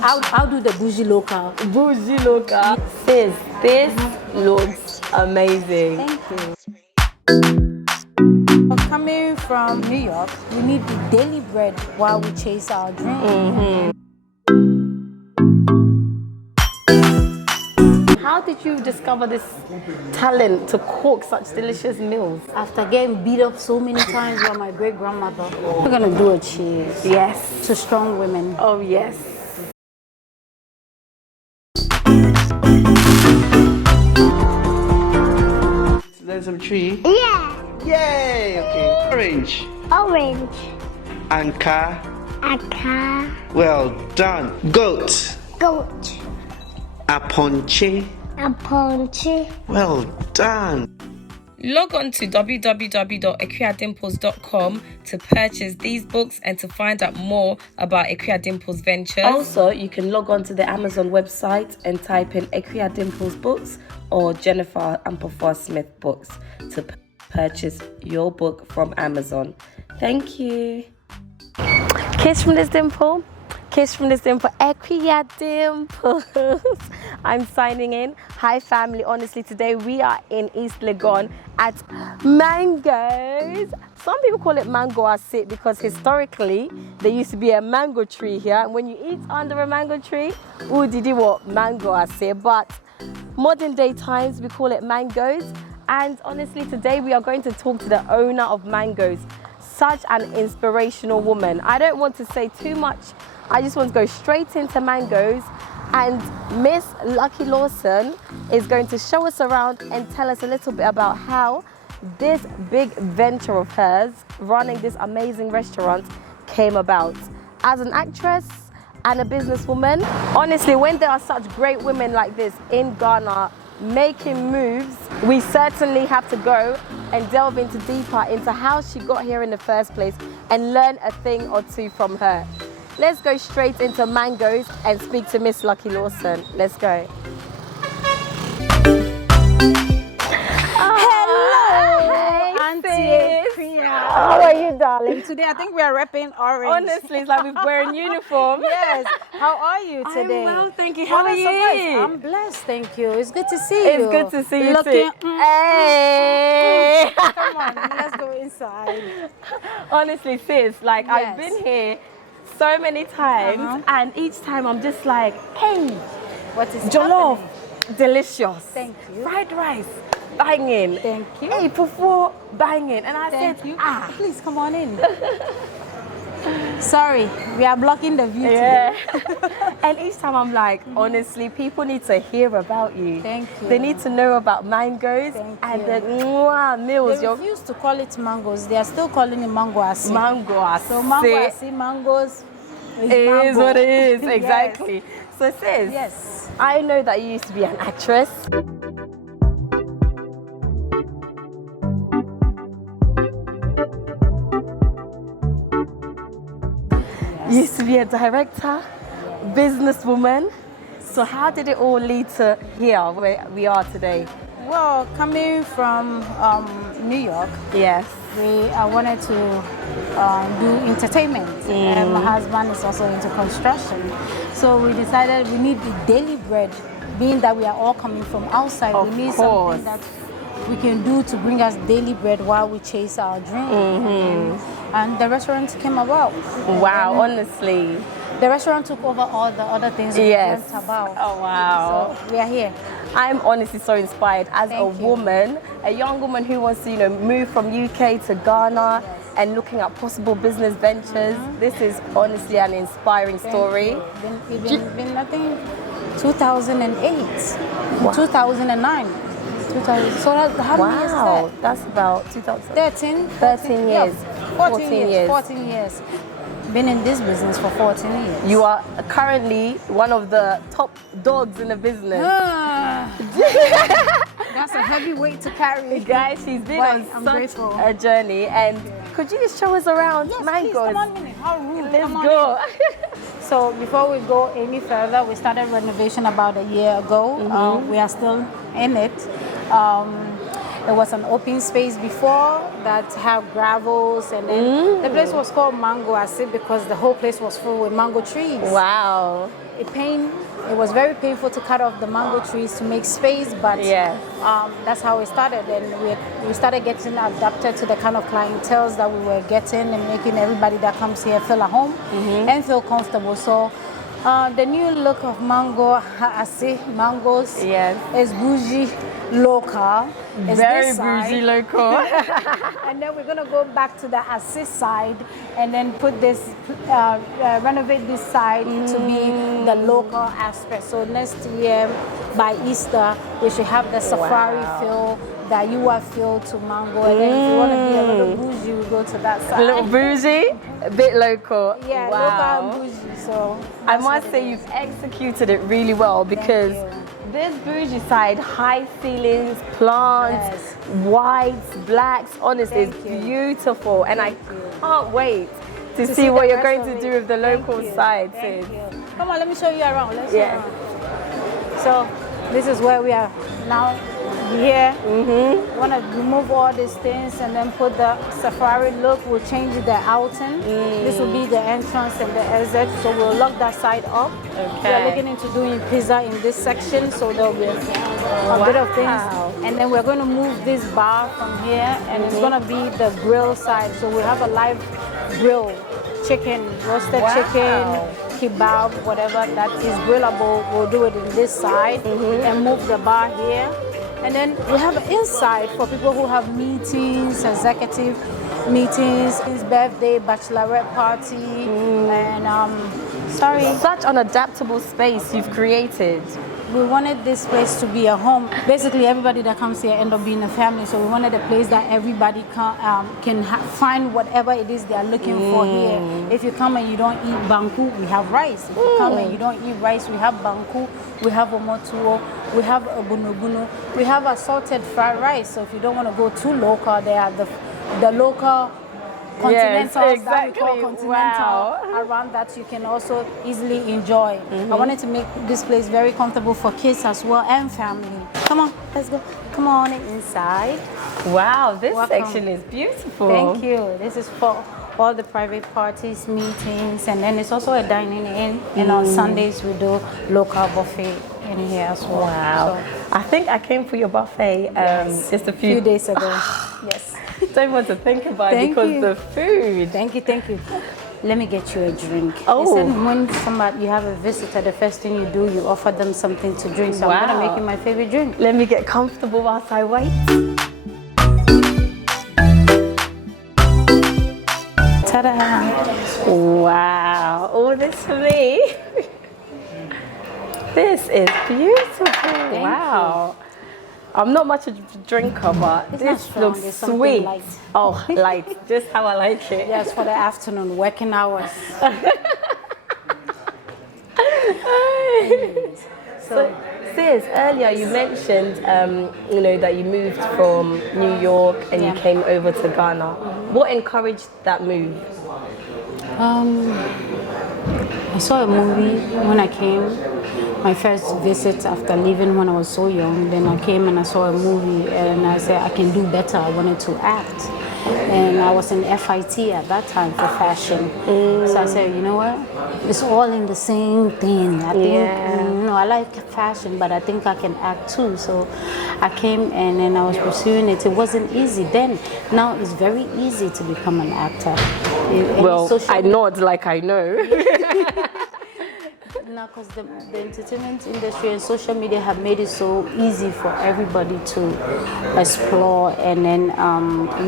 I'll do the bougie local. Bougie local. Sis, this looks amazing. Thank you. Coming from New York, we need the daily bread while we chase our dream. How did you discover this talent to cook such delicious meals? After getting beat up so many times by my great grandmother, we're gonna do a cheers. Yes. To strong women. Oh, yes. There's some tree. Yeah. Yay! Okay. Orange. Orange. And car. A car. Well done. Goat. Goat. A ponche. A ponche. Well done. Log on to www.equiadimples.com to purchase these books and to find out more about Equia Dimples Ventures. Also, you can log on to the Amazon website and type in Equia Dimples books or Jennifer Ampofo Smith books to purchase your book from Amazon. Thank you. Kiss from this dimple. Kiss from this dimple. Equia Dimples. I'm signing in. Hi family. Honestly, today we are in East Legon at Mangoes. Some people call it Mango Ase because historically there used to be a mango tree here, and when you eat under a mango tree, mango ase. But modern day times we call it Mangoes. And honestly, today we are going to talk to the owner of Mangoes. Such an inspirational woman. I don't want to say too much. I just want to go straight into Mangoes, and Miss Lucky Lawson is going to show us around and tell us a little bit about how this big venture of hers, running this amazing restaurant, came about. As an actress and a businesswoman, honestly, when there are such great women like this in Ghana making moves, we certainly have to go and delve into deeper into how she got here in the first place and learn a thing or two from her. Let's go straight into Mangoes and speak to Miss Lucky Lawson. Let's go. Hello, Auntie Equia. How are you, darling? Today I think we are repping orange. Honestly, it's like we're wearing uniform. Yes. How are you today? I'm well, thank you. How are you? I'm blessed, thank you. It's good to see you. It's good to see you Looking, too. Hey! Come on, let's go inside. Honestly, sis, like Yes. I've been here so many times, and each time I'm just like, hey, What is jollof, happening? delicious. Thank you. Fried rice, banging. Thank you. Hey, fufu, banging. And I Thank said, you. Please come on in. Sorry, we are blocking the view yeah. today. And each time I'm like, honestly, people need to hear about you. Thank you. They need to know about Mangoes Thank and you. the meals. They refuse to call it mangoes. They are still calling it mango ase. Mango ase. So mango ase, mangoes It is what it is, Yes. exactly. So sis, Yes. I know that you used to be an actress. You used to be a director, businesswoman. So how did it all lead to here, where we are today? Well, coming from New York, Yes. I wanted to do entertainment. And my husband is also into construction. So we decided we need the daily bread, being that we are all coming from outside. Of we need course. something that we can do to bring us daily bread while we chase our dream. And the restaurant came about. Wow, honestly. The restaurant took over all the other things we Yes. dreamt about. Oh, wow. So we are here. I'm honestly so inspired as Thank a you. woman, a young woman who wants to, move from UK to Ghana and looking at possible business ventures. This is honestly an inspiring story. Been nothing. 2008, Wow. 2009, 2000. So how many years is Wow, that? that's about 2000. 13, 13 years. Yeah, 14 years. 14 years. Been in this business for 14 years. You are currently one of the top dogs in the business. That's a heavy weight to carry. Guys, she's been But on I'm such grateful. a journey, and could you just show us around Yes, Mangoes? please, come on in. How rude. Let's Come on go. in. So before we go any further, we started renovation about a year ago. We are still in it. there was an open space before that had gravels, and then the place was called Mango Ase because the whole place was full with mango trees. Wow. It was very painful to cut off the mango trees to make space, but that's how it started. And we started getting adapted to the kind of clientele that we were getting and making everybody that comes here feel at home and feel comfortable. So the new look of Mango Ase mangoes is bougie local. It's Very bougie local. And then we're going to go back to the Ase side and then put this, renovate this side to be the local aspect. So next year, by Easter, we should have the safari feel, the Ayua feel to mango. And then if you want to be a little bougie, we go to that side. A little bougie, a bit local. Yeah, wow. local and bougie. So I must say you've executed it really well because this bougie side, high ceilings, plants, whites, blacks, honestly, it's beautiful. And I can't wait to see what you're going to do with the local side, sis. Come on, let me show you around. Let's show you around. So this is where we are now. Here, we want to remove all these things and then put the safari look. We'll change the outing. This will be the entrance and the exit. So we'll lock that side up. We are looking into doing pizza in this section, so there'll be a bit of things. And then we're going to move this bar from here, and it's going to be the grill side. So we have a live grill, chicken, roasted chicken, kebab, whatever that is grillable. We'll do it in this side and move the bar here. And then we have inside for people who have meetings, executive meetings, his birthday, bachelorette party, and Such an adaptable space you've created. We wanted this place to be a home. Basically, everybody that comes here end up being a family. So we wanted a place that everybody can find whatever it is they are looking for here. If you come and you don't eat banku, we have rice. If you come and you don't eat rice, we have banku, we have omotuo, we have ogunuguno, we have assorted fried rice. So if you don't want to go too local, they are the local continentals that we call continental around that you can also easily enjoy. I wanted to make this place very comfortable for kids as well and family. Come on, let's go. Come on inside. Wow, this section is beautiful. Thank you. This is for all the private parties, meetings, and then it's also a dining in. And on Sundays we do local buffet in here as well. Wow. So, I think I came for your buffet just a few days ago. Yes. Don't want to think about it because the food. Thank you. Let me get you a drink. Oh. They said when you have a visitor, the first thing you do, you offer them something to drink. So I'm going to make you my favorite drink. Let me get comfortable whilst I wait. Ta-da! Wow, all this for me. This is beautiful. Wow. I'm not much of a drinker, but this looks sweet. Light. Oh, light. Just how I like it. Yes, for the afternoon, working hours. So, sis, earlier you mentioned, that you moved from New York and you came over to Ghana. What encouraged that move? I saw a movie when I came. My first visit after leaving when I was so young. Then I came and I saw a movie and I said I can do better. I wanted to act. And I was in FIT at that time for fashion. So I said, you know what? It's all in the same thing. I think, I like fashion, but I think I can act too. So I came and then I was pursuing it. It wasn't easy then. Now it's very easy to become an actor. Well, I nod like I know. Now, because the entertainment industry and social media have made it so easy for everybody to explore and then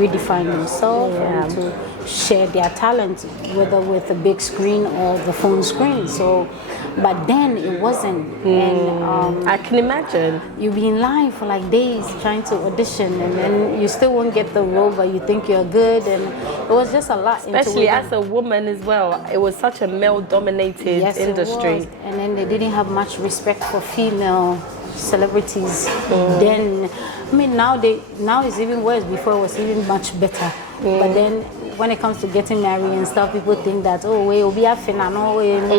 redefine themselves and to share their talent, whether with the big screen or the phone screen. So, but then it wasn't. And I can imagine. You'll be in line for like days trying to audition, and then you still won't get the role, but you think you're good, and it was just a lot. Especially as a woman as well, it was such a male-dominated industry. It was. And then they didn't have much respect for female celebrities. Then, I mean, now it's even worse. Before it was even much better. But then when it comes to getting married and stuff, people think that, oh, we will be a fan, no, then you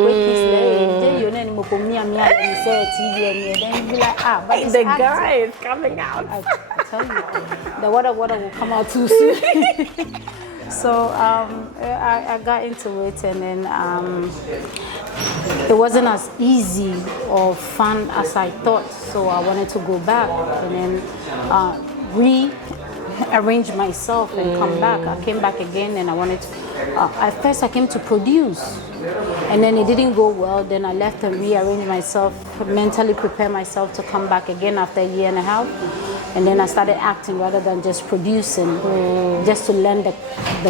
say TV, and then you be like, but the guy is coming out. tell you. The water will come out too soon. So I got into it, and then it wasn't as easy or fun as I thought. So I wanted to go back and then rearrange myself and come back. I came back again, and I wanted to. At first, I came to produce, and then it didn't go well. Then I left and rearranged myself, mentally prepare myself to come back again after a year and a half. And then I started acting rather than just producing, just to learn the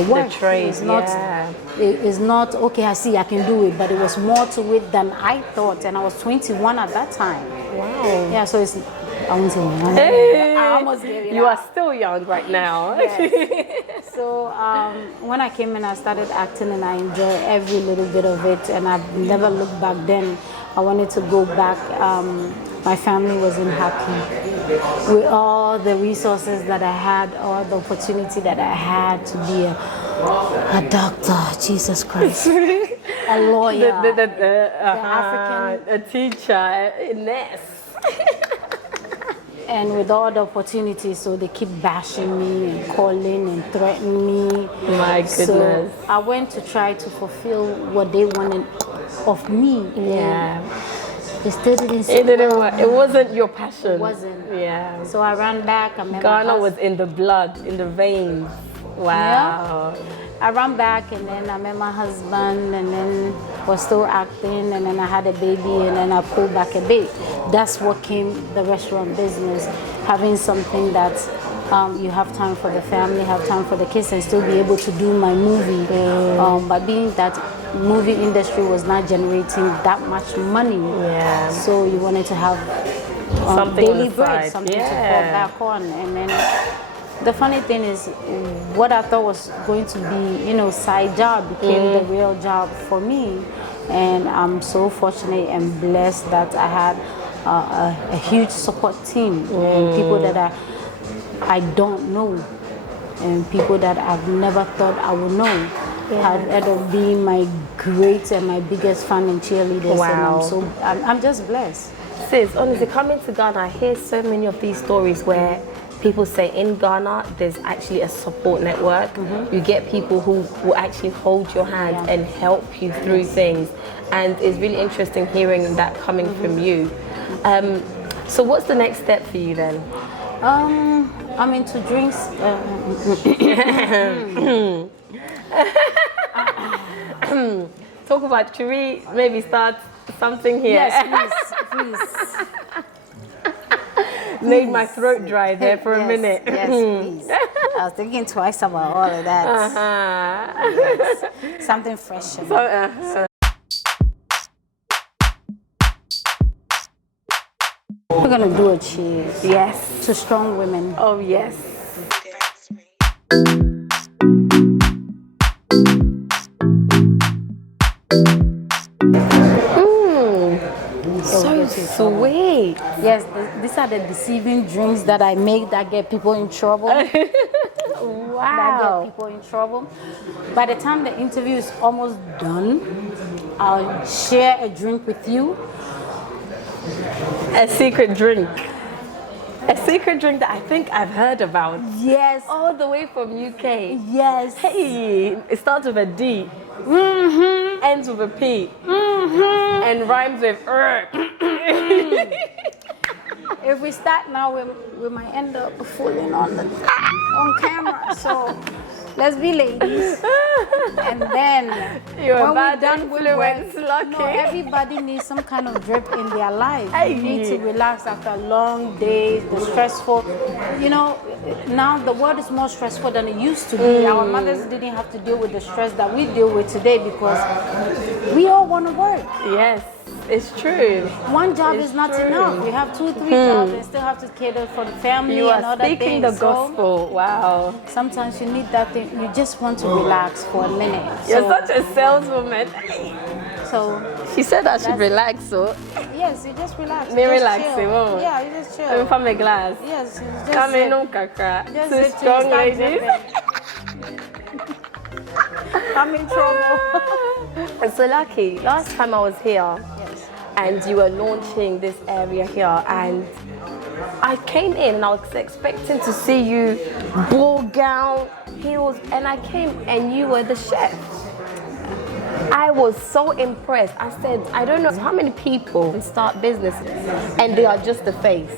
work. The trade, It's not, okay, I see, I can do it, but it was more to it than I thought. And I was 21 at that time. Wow. Yeah, so it's, I won't say I almost gave it You up. are still young right now. Yes. So when I came in, I started acting, and I enjoyed every little bit of it, and I've never looked back then. I wanted to go back. My family wasn't happy with all the resources that I had, all the opportunity that I had to be a doctor, Jesus Christ, a lawyer, African, a teacher, a nurse. and with all the opportunities, so they keep bashing me and calling and threatening me. My goodness. So I went to try to fulfill what they wanted of me. Yeah. It still didn't It didn't work. It wasn't your passion. It wasn't. Yeah. So I ran back. I met Ghana my was in the blood, in the veins. Wow. Yeah. I ran back, and then I met my husband, and then was still acting, and then I had a baby, and then I pulled back a bit. That's what came the restaurant business, having something that you have time for the family, have time for the kids, and still be able to do my movie. But being that movie industry was not generating that much money, so you wanted to have something daily on the bread, side. something to fall back on. And then the funny thing is, what I thought was going to be, side job became the real job for me. And I'm so fortunate and blessed that I had a huge support team and people that I don't know, and people that I've never thought I would know. Have ended up being my great and my biggest fan and cheerleaders. Wow. And I'm just blessed. Sis, honestly, coming to Ghana, I hear so many of these stories where people say in Ghana there's actually a support network. You get people who will actually hold your hand and help you through things. And it's really interesting hearing that coming from you. So what's the next step for you then? I'm into drinks. Talk about, should we maybe start something here? Yes, please. Made my throat dry there for a minute. Yes, please. I was thinking twice about all of that. Yes. Something fresh. We're gonna do a cheers. Yes. To strong women. Oh, yes. So sweet. Yes, these are the deceiving drinks that I make that get people in trouble. Wow. That get people in trouble. By the time the interview is almost done, I'll share a drink with you. A secret drink. A secret drink that I think I've heard about. Yes. All the way from UK. Yes. Hey, it starts with a D. Ends with a P. And rhymes with If we start now, we might end up fooling on camera. So let's be ladies. And then You're when bad we're done with influence, work, lucky. no, everybody needs some kind of drip in their life. Hey. You need to relax after long days, the stressful. Now the world is more stressful than it used to be. Our mothers didn't have to deal with the stress that we deal with today because we all want to work. Yes, it's true. One job It's is not true. enough. We have 2-3 jobs and still have to cater for the family You and are other speaking things. the gospel. Wow. So sometimes you need that thing. You just want to relax for a minute. You're such a saleswoman. So She said I should relax, so yes, you just relax. Me You just relax, chill. you won't. Yeah, you just chill. I'm from a glass. Yes, you just Come sit. in, no kakra. Just Two sit till you strong start ladies. dripping. I'm in trouble. And so lucky, last time I was here Yes. and you were launching this area here, and I came in and I was expecting to see you ball gown, heels, and I came and you were the chef. I was so impressed. I said, I don't know how many people start businesses and they are just the face.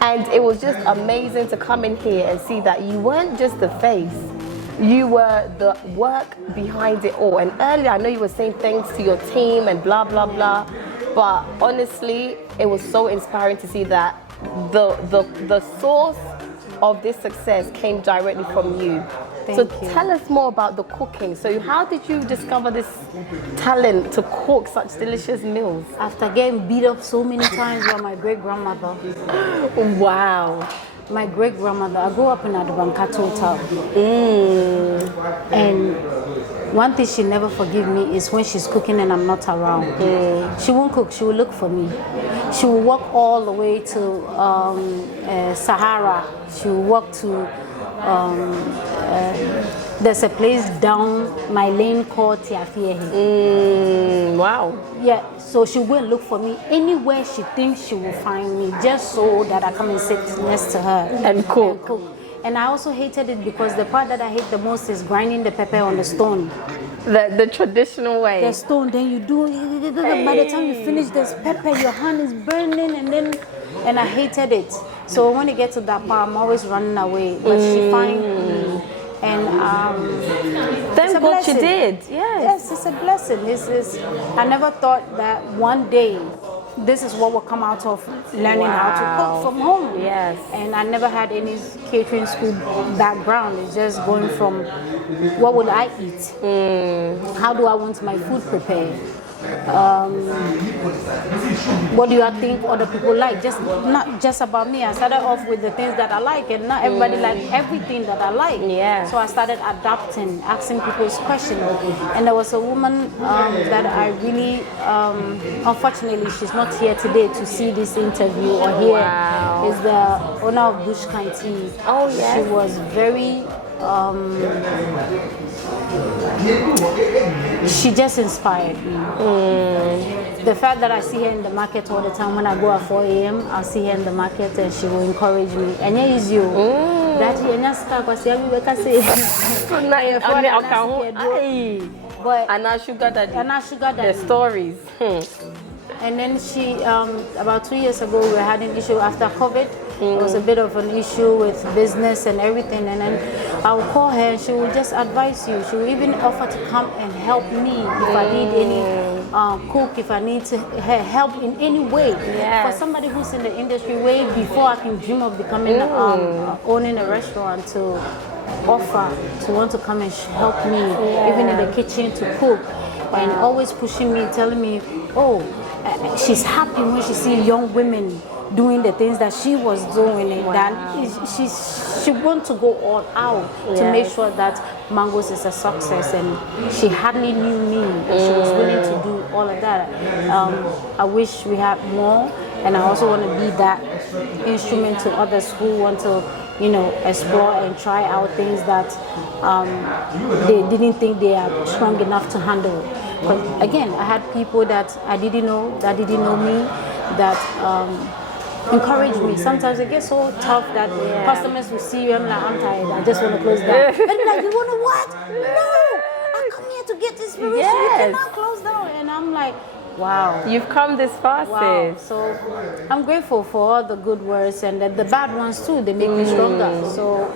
And it was just amazing to come in here and see that you weren't just the face. You were the work behind it all. And earlier, I know you were saying thanks to your team and blah, blah, blah. But honestly, it was so inspiring to see that the source of this success came directly from you. Thank you. Tell us more about the cooking. So how did you discover this talent to cook such delicious meals? After getting beat up so many times by my great-grandmother. Wow. My great-grandmother, I grew up in Adubankato town. And one thing she never forgive me is when she's cooking and I'm not around. She won't cook, she will look for me. She will walk all the way to Sahara. She will walk to, there's a place down my lane called Tiafiehe. Wow. Yeah, so she will look for me anywhere she thinks she will find me, just so that I come and sit next to her And cook. And I also hated it because the part that I hate the most is grinding the pepper on the stone. The traditional way. The stone, then you do, by the time you finish this pepper, your hand is burning, and I hated it. So when it gets to that part, I'm always running away. But she finds me. And Thank God she did. Yes, it's a blessing. I never thought that one day this is what will come out of learning how to cook from home. Yes. And I never had any catering school background. It's just going from what would I eat? How do I want my food prepared? What do I think other people like? Just not just about me. I started off with the things that I like, and not everybody likes everything that I like. Yeah. So I started adapting, asking people's questions. And there was a woman that I really, unfortunately, she's not here today to see this interview or hear. Wow. Is the owner of Bush Canteen. Oh yes. She was very. She just inspired me. The fact that I see her in the market all the time, when I go at 4 a.m., I'll see her in the market and she will encourage me. And here is you. That but and now sugar daddy. the stories. And then she, about 2 years ago, we were having an issue after COVID. It was a bit of an issue with business and everything. And then I would call her and she would just advise you. She would even offer to come and help me if I need any cook, if I need to help in any way. Yes. For somebody who's in the industry way before I can dream of becoming, owning a restaurant, to offer, to want to come and help me, even in the kitchen to cook. And always pushing me, telling me, she's happy when she sees young women doing the things that she was doing, and that she wants to go all out to make sure that Mangoes is a success. And she hardly knew me, and she was willing to do all of that. I wish we had more, and I also want to be that instrument to others who want to, explore and try out things that they didn't think they are strong enough to handle. Because again, I had people that I didn't know, that didn't know me, that encourage me. Sometimes it gets so tough that customers will see you, I'm tired, I just want to close down. And they're like, you want to what? No! I come here to get inspiration. You cannot close down. And I'm like, wow. You've come this far, Wow. sis. So I'm grateful for all the good words, and the bad ones too. They make me stronger. So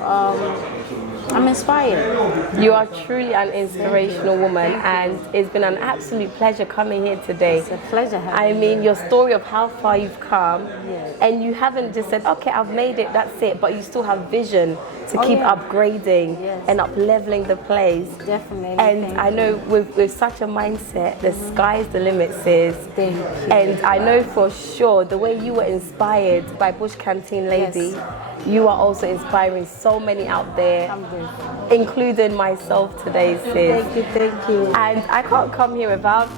I'm inspired. You are truly an inspirational woman, and it's been an absolute pleasure coming here today. It's a pleasure having I mean, your story of how far you've come, Yes. and you haven't just said, okay, I've made it, that's it, but you still have vision to keep upgrading and up leveling the place. Definitely. And I know with such a mindset, the sky's the limit, sis. Thank you. And I know for sure the way you were inspired by Bush Canteen Lady, you are also inspiring so many out there, I'm good. including myself today, sis. Thank you. And I can't come here without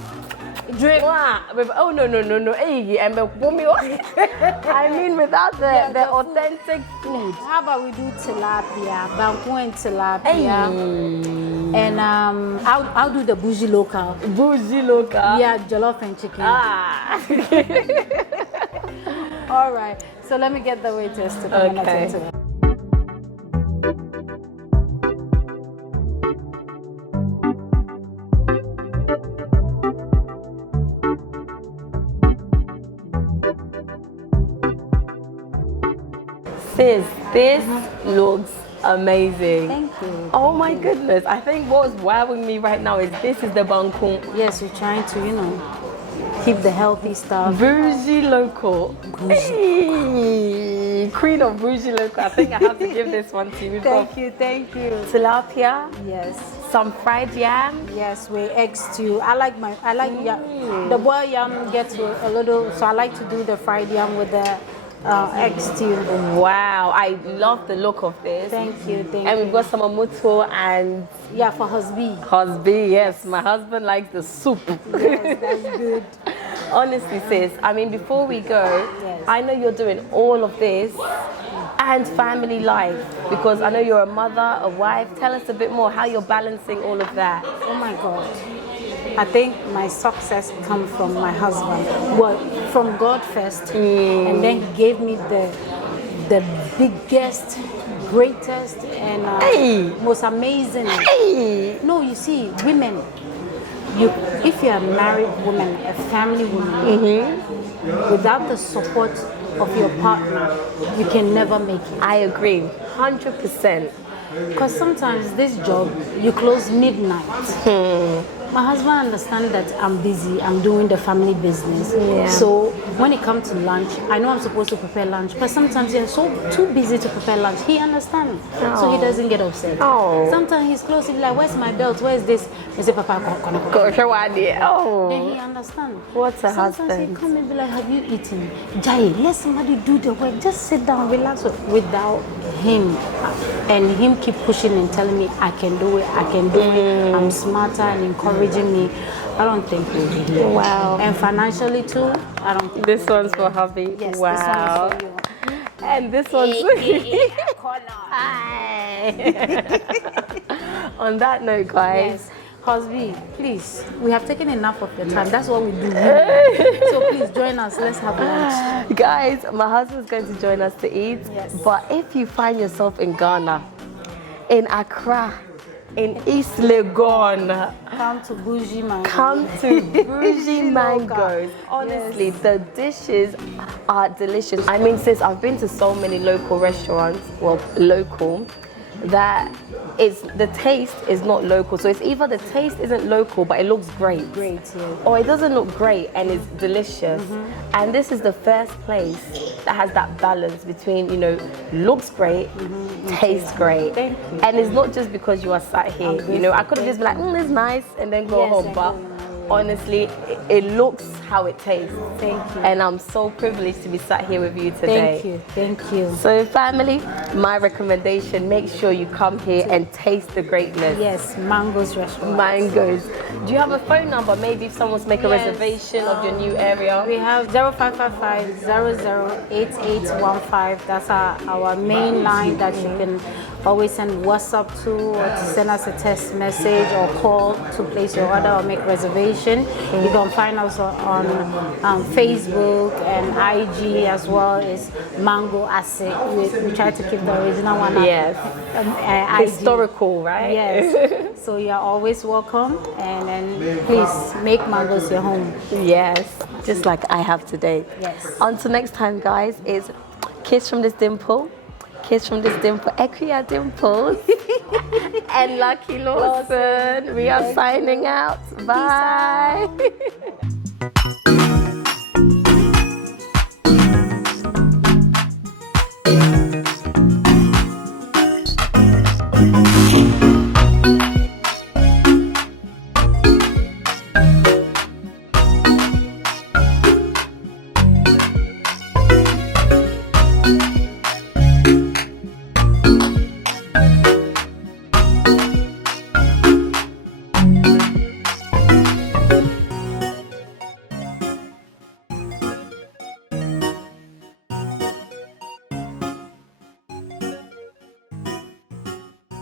drink. Oh no! Hey, and I mean, without the authentic food. How about we do tilapia, banku and tilapia, and I'll do the bougie local. Bougie local. Yeah, jollof and chicken. Ah. All right. So let me get the waiters to come and Okay. attend to it. Sis, this looks amazing. Thank you. Oh my goodness. I think what's wowing me right now is this is the bangkok. Yes, we're trying to, keep the healthy stuff. Bougie local. Hey, queen of bougie local. I think I have to give this one to you. We've got Thank you. tilapia, Yes. some fried yam. Yes, with egg stew. I like yam. The boiled yam gets a little, so I like to do the fried yam with the egg stew. Wow, I love the look of this. Thank you. And we've got some amuto and Yeah, for husband. husband. Yes, my husband likes the soup. Yes, that's good. Honestly, sis, I mean, before we go, Yes. I know you're doing all of this and family life because I know you're a mother, a wife. Tell us a bit more how you're balancing all of that. Oh my God. I think my success comes from my husband. Well, from God first, and then He gave me the biggest, greatest, and Hey. most amazing. Hey! No, you see, women. If you're a married woman, a family woman, without the support of your partner, you can never make it. I agree, 100%. Because sometimes this job, you close midnight. My husband understands that I'm busy, I'm doing the family business. Yeah. So when it comes to lunch, I know I'm supposed to prepare lunch, but sometimes you're so too busy to prepare lunch. He understands. So he doesn't get upset. Oh. Sometimes he's close, he'll be like, where's my belt? Where's this? I say, Papa, come. Go show one day. Then Oh, he understands. what a Sometimes husband. he come and be like, have you eaten? Jai, let somebody do the work. Just sit down, relax. Without him, and him keep pushing and telling me I can do it, I'm smarter and encouraging me, I don't think we'll be here. Wow. And financially too, I don't think This one's for hubby. Yes, Wow. this one is for you. And this one's On that note, guys. Yes. Husby, please, we have taken enough of your time. That's what we do. So please join us. Let's have lunch. Guys, my husband's going to join us to eat. Yes. But if you find yourself in Ghana, in Accra, in East Legon, Come to Bougie Mango. come to Bougie Bougie Mangoes. Local. Honestly, the dishes are delicious. I mean, sis, I've been to so many local restaurants, well, local, that the taste is not local. So it's either the taste isn't local, but it looks great. Great, yeah. Or it doesn't look great and it's delicious. And this is the first place that has that balance between, looks great, tastes great. Thank you. And it's not just because you are sat here. I could have just been like, it's nice, and then go Yes, home. and But go home, yeah. honestly, it looks how it tastes. Thank you. And I'm so privileged to be sat here with you today. Thank you. So family, my recommendation, make sure you come here and taste the greatness. Yes, Mango's restaurant. Mangoes. Do you have a phone number? Maybe if someone's make a Yes. reservation of your new area. We have 0555-008815. That's our main line that you can always send WhatsApp to, or to send us a text message or call to place your order or make reservation. You can find us on Facebook and IG as well. It's Mango Asset. We try to keep the original one up. Yes. IG. Historical, right? Yes. So you're always welcome, and then please make Mangoes your home. Yes. Just like I have today. Yes. Until next time, guys, it's Kiss from this dimple. Kiss from this dimple. Equia Dimples. And Lucky Lawson. We are signing out. Bye.